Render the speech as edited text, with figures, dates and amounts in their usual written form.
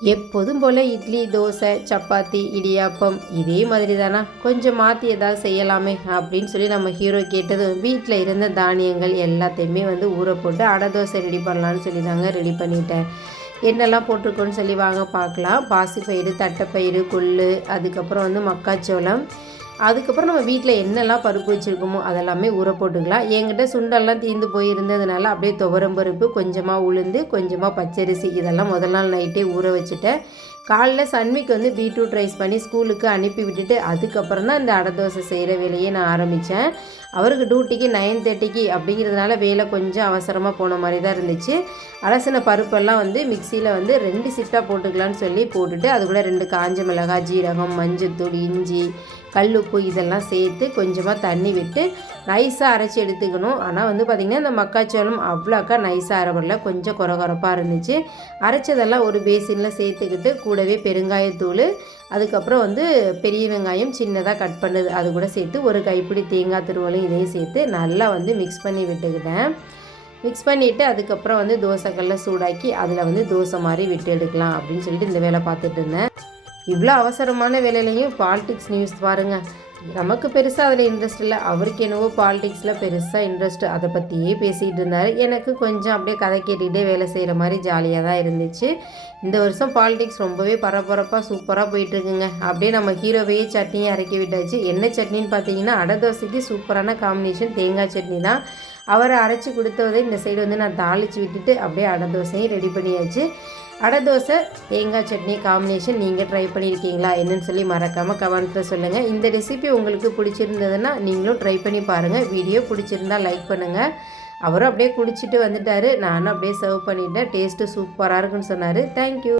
எப்போதும் போல் இட்லி, தோசை, சப்பாத்தி, இடியாப்பம் இதே மாதிரி தானா, கொஞ்சம் மாற்றி ஏதாவது செய்யலாமே அப்படின்னு சொல்லி நம்ம ஹீரோ கேட்டதும் வீட்டில் இருந்த தானியங்கள் எல்லாத்தையுமே ஊற போட்டு அடை தோசை ரெடி பண்ணலான்னு சொல்லி தாங்க ரெடி பண்ணிட்டேன். என்னெல்லாம் போட்டிருக்கோன்னு சொல்லி வாங்க பார்க்கலாம். பாசிப்பயிறு, தட்டைப்பயிறு, கொள்ளு, அதுக்கப்புறம் மக்காச்சோளம், அதுக்கப்புறம் நம்ம வீட்டில் என்னெல்லாம் பருப்பு வச்சுருக்கோமோ அதெல்லாமே ஊற போட்டுக்கலாம். என்கிட்ட சுண்டெல்லாம் தீர்ந்து போயிருந்ததுனால அப்படியே துவரம்பருப்பு, கொஞ்சமாக உளுந்து, கொஞ்சமாக பச்சரிசி இதெல்லாம் முதல் நாள் நைட்டே ஊற வச்சுட்டேன். காலைல சன்விக்கு பீட்ரூட் ரைஸ் பண்ணி ஸ்கூலுக்கு அனுப்பி விட்டுட்டு அதுக்கப்புறம் தான் இந்த அடை தோசை செய்கிற வேலையை நான் ஆரம்பித்தேன். அவருக்கு டியூட்டிக்கு 9:30 அப்படிங்கிறதுனால வேலை கொஞ்சம் அவசரமாக போன மாதிரி தான் இருந்துச்சு. அலசின பருப்பெல்லாம் மிக்சியில் 2 சிட்டாக போட்டுக்கலான்னு சொல்லி போட்டுட்டு அது கூட 2 காஞ்ச மிளகாய், ஜீரகம், மஞ்சத்தூள், இஞ்சி, கல்லுப்பு இதெல்லாம் சேர்த்து கொஞ்சமாக தண்ணி விட்டு நைஸாக அரைச்சி எடுத்துக்கணும். ஆனால் பார்த்திங்கன்னா இந்த மக்காச்சோளம் அவ்வளோக்கா நைஸாக அரைப்படல, கொஞ்சம் குறகுறப்பாக இருந்துச்சு. அரைச்சதெல்லாம் ஒரு பேசினில் சேர்த்துக்கிட்டு கூடவே பெருங்காயத்தூள், அதுக்கப்புறம் பெரிய வெங்காயம் சின்னதாக கட் பண்ணுது அது கூட சேர்த்து ஒரு கைப்பிடி தேங்காய் துருவலும் இதையும் சேர்த்து நல்லா மிக்ஸ் பண்ணி விட்டுக்கிட்டேன். மிக்ஸ் பண்ணிவிட்டு அதுக்கப்புறம் தோசைக்கல்ல சூடாக்கி அதில் தோசை மாதிரி விட்டு எடுக்கலாம் அப்படின்னு சொல்லிட்டு இந்த வேலை பார்த்துட்டு இருந்தேன். இவ்வளோ அவசரமான வேலையிலையும் பாலிடிக்ஸ் நியூஸ் பாருங்கள். நமக்கு பெருசாக அதில் இன்ட்ரெஸ்ட் இல்லை, அவருக்கு என்னவோ பாலிடிக்ஸில் பெருசாக இன்ட்ரெஸ்ட், அதை பற்றியே பேசிகிட்டு இருந்தார். எனக்கு கொஞ்சம் அப்படியே கதை கேட்டுக்கிட்டே வேலை செய்கிற மாதிரி ஜாலியாக தான் இருந்துச்சு. இந்த வருஷம் பாலிடிக்ஸ் ரொம்பவே பரபரப்பாக சூப்பராக போயிட்டுருக்குங்க. அப்படியே நம்ம ஹீரோவையே சட்னியை இறக்கி விட்டாச்சு. என்ன சட்னின்னு பார்த்தீங்கன்னா அடை தோசைக்கு சூப்பரான காம்பினேஷன் தேங்காய் சட்னி தான். அவரை அரைச்சி கொடுத்ததை இந்த சைடு நான் தாளித்து விட்டுட்டு அப்படியே அடை தோசையும் ரெடி பண்ணியாச்சு. அடை தோசை தேங்காய் சட்னி காம்பினேஷன் நீங்கள் ட்ரை பண்ணியிருக்கீங்களா என்னன்னு சொல்லி மறக்காமல் கமெண்ட்டில் சொல்லுங்கள். இந்த ரெசிபி உங்களுக்கு பிடிச்சிருந்ததுன்னா நீங்களும் ட்ரை பண்ணி பாருங்கள். வீடியோ பிடிச்சிருந்தால் லைக் பண்ணுங்கள். அவரும் அப்படியே குடிச்சிட்டு வந்துட்டார். நானும் அப்படியே சர்வ் பண்ணிட்டேன். டேஸ்ட்டு சூப்பராக இருக்குன்னு சொன்னார். தேங்க்யூ.